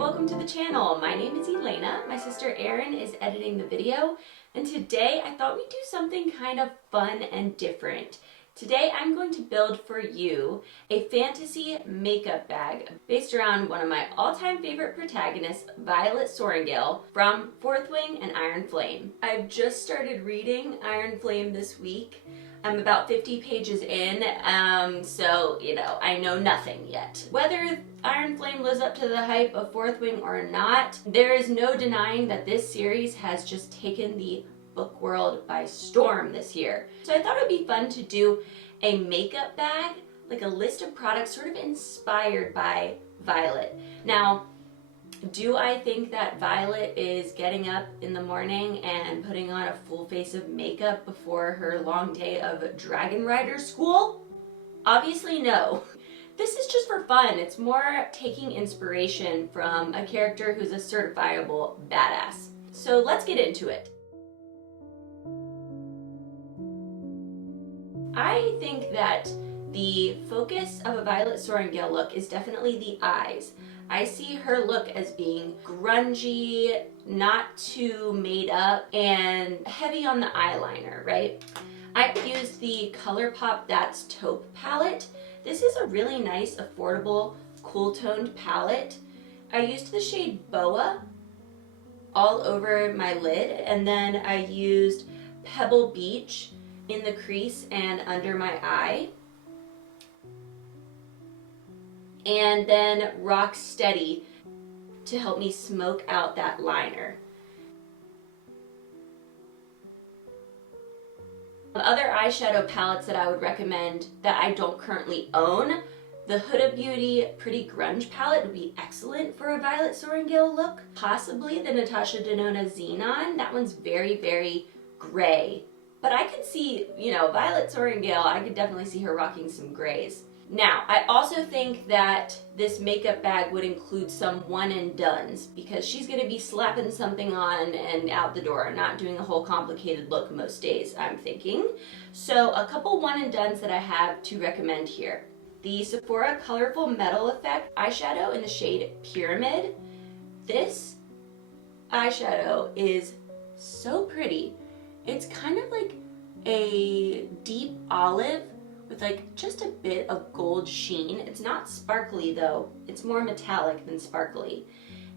welcome to the channel. My name is Elena. My sister Erin is editing the video, and today I thought we'd do something kind of fun and different. Today I'm going to build for you a fantasy makeup bag based around one of my all-time favorite protagonists, Violet Sorrengail from Fourth Wing and Iron Flame. I've just started reading Iron Flame this week. I'm about 50 pages in, so, I know nothing yet. Whether Iron Flame lives up to the hype of Fourth Wing or not, there is no denying that this series has just taken the book world by storm this year. So I thought it would be fun to do a makeup bag, like a list of products sort of inspired by Violet. Now, do I think that Violet is getting up in the morning and putting on a full face of makeup before her long day of Dragon Rider school? Obviously no. This is just for fun. It's more taking inspiration from a character who's a certifiable badass. So let's get into it. I think that the focus of a Violet Sorrengail look is definitely the eyes. I see her look as being grungy, not too made up, and heavy on the eyeliner, right? I used the Colourpop That's Taupe palette. This is a really nice, affordable, cool-toned palette. I used the shade Boa all over my lid, and then I used Pebble Beach in the crease and under my eye. And then Rock Steady to help me smoke out that liner. Other eyeshadow palettes that I would recommend that I don't currently own, the Huda Beauty Pretty Grunge palette would be excellent for a Violet Sorrengail look. Possibly the Natasha Denona Xenon. That one's very, very gray. But I could see, Violet Sorrengail, I could definitely see her rocking some grays. Now, I also think that this makeup bag would include some one and dones because she's going to be slapping something on and out the door, not doing a whole complicated look most days, I'm thinking. So a couple one and dones that I have to recommend here. The Sephora Colorful Metal Effect eyeshadow in the shade Pyramid. This eyeshadow is so pretty. It's kind of like a deep olive with just a bit of gold sheen. It's not sparkly though, it's more metallic than sparkly.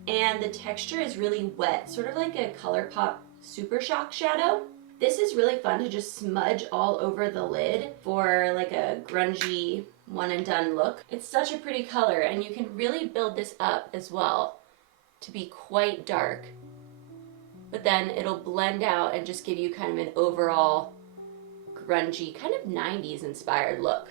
And the texture is really wet, sort of like a Colourpop Super Shock shadow. This is really fun to just smudge all over the lid for a grungy one and done look. It's such a pretty color, and you can really build this up as well to be quite dark. But then it'll blend out and just give you kind of an overall grungy, kind of 90s inspired look.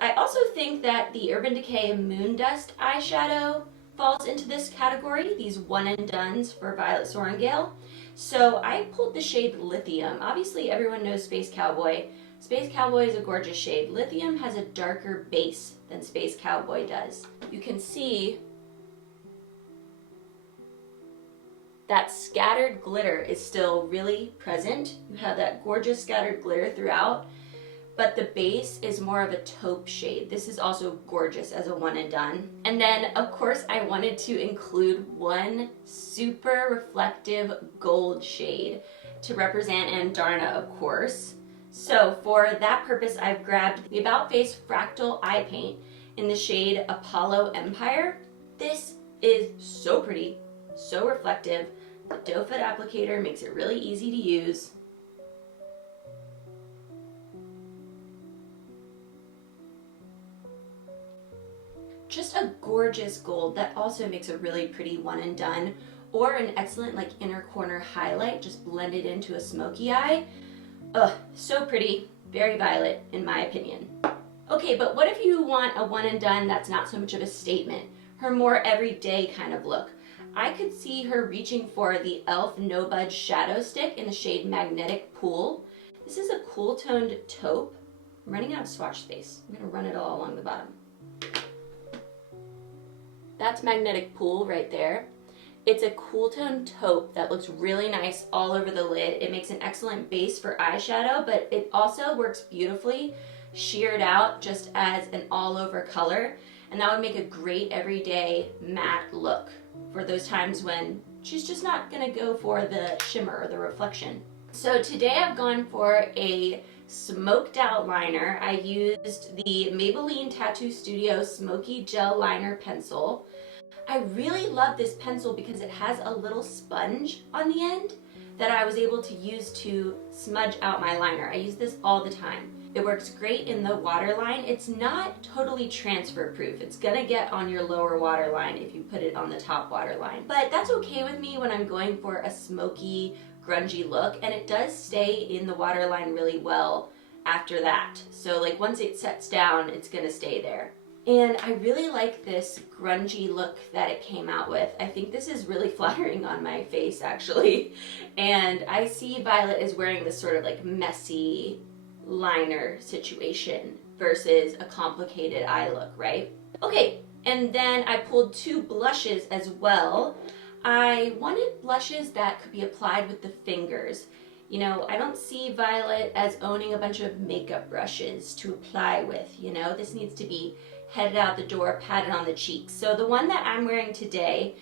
I also think that the Urban Decay Moondust eyeshadow falls into this category, these one and dones for Violet Sorrengail. So I pulled the shade Lithium. Obviously everyone knows Space Cowboy. Space Cowboy is a gorgeous shade. Lithium has a darker base than Space Cowboy does. You can see that scattered glitter is still really present. You have that gorgeous scattered glitter throughout, but the base is more of a taupe shade. This is also gorgeous as a one and done. And then, of course, I wanted to include one super reflective gold shade to represent Andarna, of course. So for that purpose, I've grabbed the About Face Fractal Eye Paint in the shade Apollo Empire. This is so pretty, so reflective. The doe foot applicator makes it really easy to use. Just a gorgeous gold that also makes a really pretty one and done, or an excellent inner corner highlight just blended into a smoky eye. Ugh, so pretty, very Violet in my opinion. Okay, but what if you want a one and done that's not so much of a statement, her more everyday kind of look? I could see her reaching for the e.l.f. No Budge Shadow Stick in the shade Magnetic Pool. This is a cool toned taupe. I'm running out of swatch space. I'm gonna run it all along the bottom. That's Magnetic Pool right there. It's a cool toned taupe that looks really nice all over the lid. It makes an excellent base for eyeshadow, but it also works beautifully sheared out just as an all over color. and that would make a great everyday matte look for those times when she's just not gonna go for the shimmer or the reflection. So today I've gone for a smoked out liner. I used the Maybelline Tattoo Studio Smoky Gel Liner Pencil. I really love this pencil because it has a little sponge on the end that I was able to use to smudge out my liner. I use this all the time. It works great in the waterline. It's not totally transfer proof. It's gonna get on your lower waterline if you put it on the top waterline. But that's okay with me when I'm going for a smoky, grungy look, and it does stay in the waterline really well after that. So like once it sets down, it's gonna stay there. And I really like this grungy look that it came out with. I think this is really flattering on my face actually. And I see Violet is wearing this sort of like messy liner situation versus a complicated eye look, right? Okay, and then I pulled 2 blushes as well. I wanted blushes that could be applied with the fingers. You know, I don't see Violet as owning a bunch of makeup brushes to apply with, you know? This needs to be headed out the door, patted on the cheeks. So the one that I'm wearing today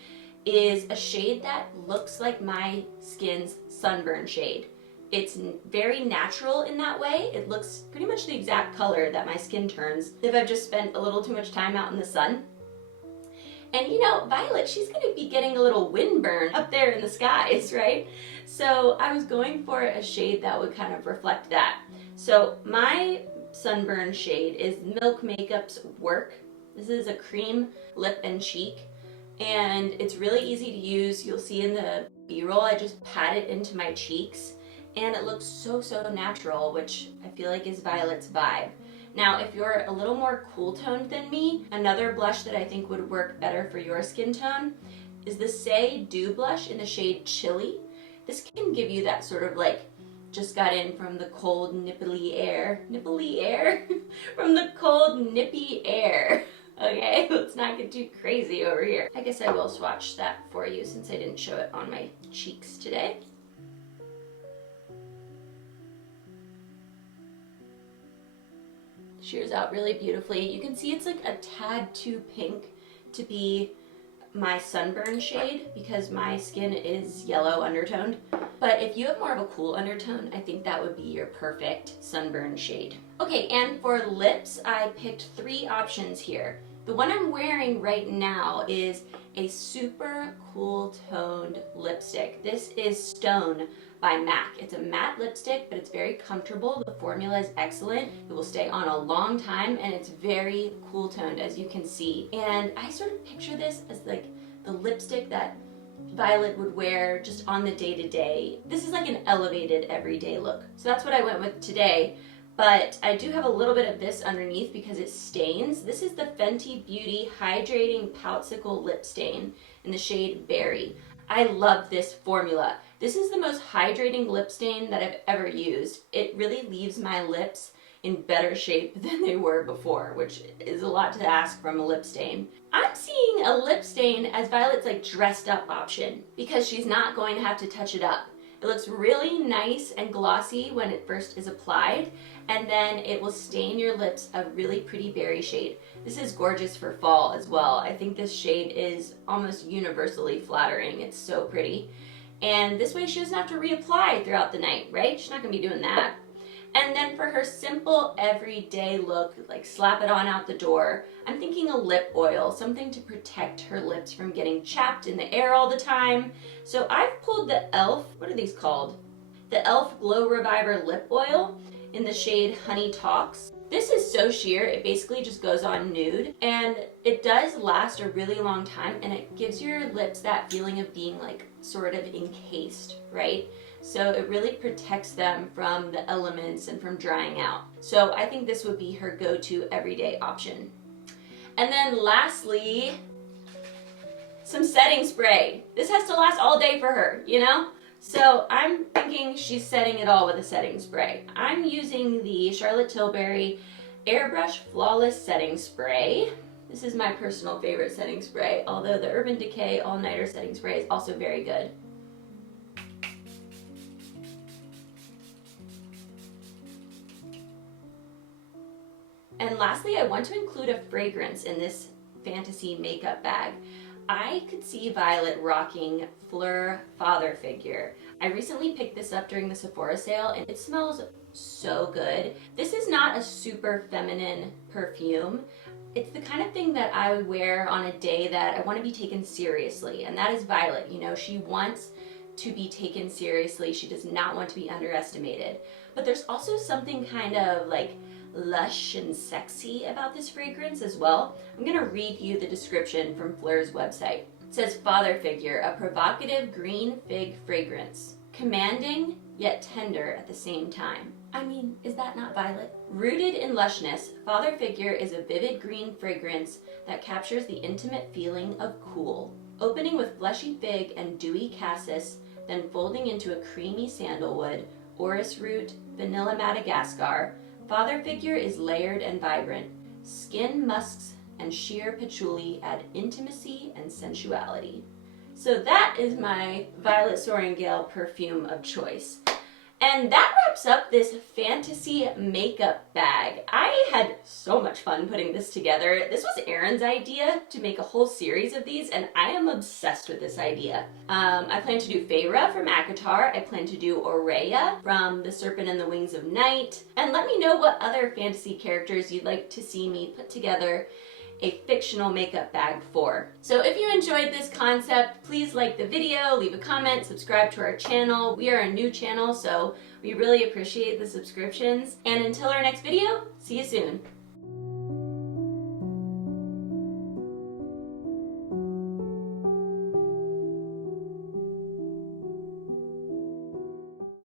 is a shade that looks like my skin's sunburn shade. It's very natural in that way. It looks pretty much the exact color that my skin turns if I've just spent a little too much time out in the sun. And you know, Violet, she's gonna be getting a little windburn up there in the skies, right? So I was going for a shade that would kind of reflect that. So my sunburn shade is Milk Makeup's Work. This is a cream lip and cheek, and it's really easy to use. You'll see in the B-roll, I just pat it into my cheeks, and it looks so natural, which I feel like is Violet's vibe. Now, if you're a little more cool toned than me, another blush that I think would work better for your skin tone is the Say Dew blush in the shade Chili. This can give you that sort of like, just got in from the cold nipply air, from the cold nippy air. Okay, let's not get too crazy over here. I guess I will swatch that for you since I didn't show it on my cheeks today. Shears out really beautifully. You can see it's like a tad too pink to be my sunburn shade because my skin is yellow undertoned. But if you have more of a cool undertone, I think that would be your perfect sunburn shade. Okay, and for lips, I picked 3 options here. The one I'm wearing right now is a super cool toned lipstick. This is Stone by MAC. It's a matte lipstick, but it's very comfortable. The formula is excellent. It will stay on a long time, and it's very cool toned, as you can see. And I sort of picture this as like the lipstick that Violet would wear just on the day-to-day. This is like an elevated everyday look. So that's what I went with today. But I do have a little bit of this underneath because it stains. This is the Fenty Beauty Hydrating Poutsicle Lip Stain in the shade Berry. I love this formula. This is the most hydrating lip stain that I've ever used. It really leaves my lips in better shape than they were before, which is a lot to ask from a lip stain. I'm seeing a lip stain as Violet's like dressed up option because she's not going to have to touch it up. It looks really nice and glossy when it first is applied, and then it will stain your lips a really pretty berry shade. This is gorgeous for fall as well. I think this shade is almost universally flattering. It's so pretty. And this way she doesn't have to reapply throughout the night, right? She's not gonna be doing that. And then for her simple everyday look, like slap it on out the door, I'm thinking a lip oil, something to protect her lips from getting chapped in the air all the time. So I've pulled the e.l.f., what are these called? The e.l.f. Glow Reviver Lip Oil in the shade Honey Talks. This is so sheer, it basically just goes on nude, and it does last a really long time, and it gives your lips that feeling of being like sort of encased, right? So it really protects them from the elements and from drying out. So I think this would be her go-to everyday option. And then lastly, some setting spray. This has to last all day for her, you know? So I'm thinking she's setting it all with a setting spray. I'm using the Charlotte Tilbury Airbrush Flawless Setting Spray. This is my personal favorite setting spray, although the Urban Decay All Nighter Setting Spray is also very good. And lastly, I want to include a fragrance in this fantasy makeup bag. I could see Violet rocking Fleur Father Figure. I recently picked this up during the Sephora sale and it smells so good. This is not a super feminine perfume. It's the kind of thing that I would wear on a day that I want to be taken seriously, and that is Violet. You know, she wants to be taken seriously. She does not want to be underestimated. But there's also something kind of like lush and sexy about this fragrance as well. I'm gonna read you the description from Fleur's website. It says, Father Figure, a provocative green fig fragrance. Commanding, yet tender at the same time. I mean, is that not Violet? Rooted in lushness, Father Figure is a vivid green fragrance that captures the intimate feeling of cool. Opening with fleshy fig and dewy cassis, then folding into a creamy sandalwood, orris root, vanilla Madagascar, Father Figure is layered and vibrant. Skin musks and sheer patchouli add intimacy and sensuality. So that is my Violet Sorrengail perfume of choice. And that wraps up this fantasy makeup bag. I had so much fun putting this together. This was Erin's idea to make a whole series of these, and I am obsessed with this idea. I plan to do Feyre from ACOTAR. I plan to do Aureya from The Serpent and the Wings of Night. And let me know what other fantasy characters you'd like to see me put together a fictional makeup bag for. So if you enjoyed this concept, please like the video, leave a comment, subscribe to our channel. We are a new channel, so we really appreciate the subscriptions. And until our next video, see you soon.